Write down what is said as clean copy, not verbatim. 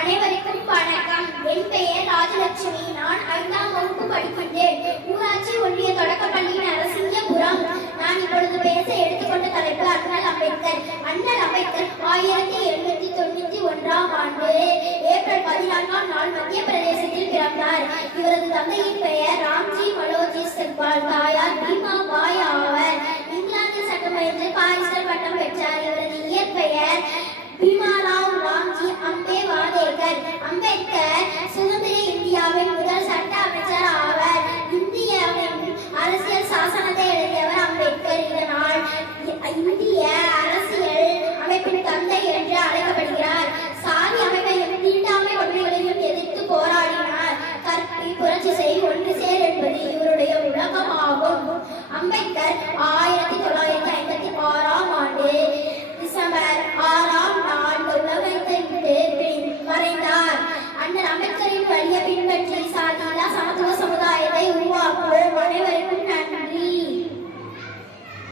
அனைவருக்கும் வணக்கம். என் பெயர் ராஜலட்சுமி. நான் 5ஆம் வகுப்பு படிக்கின்றேன். ஊராட்சி ஒன்றிய தொடக்கப்பள்ளியின் அரசிங்கபுரம். நான் இப்பொழுது பேச எடுத்துக்கொண்ட தலைப்பு அண்ணல் அம்பேத்கர். அண்ணல் அம்பேத்கர் 1891ஆம் ஆண்டு ஏப்ரல் 14ஆம் நாள் மத்திய பிரதேசத்தில் பிறந்தார். இவரது தந்தையின் பெயர் ராம்ஜி மலோஜி செக்வால், தாயார்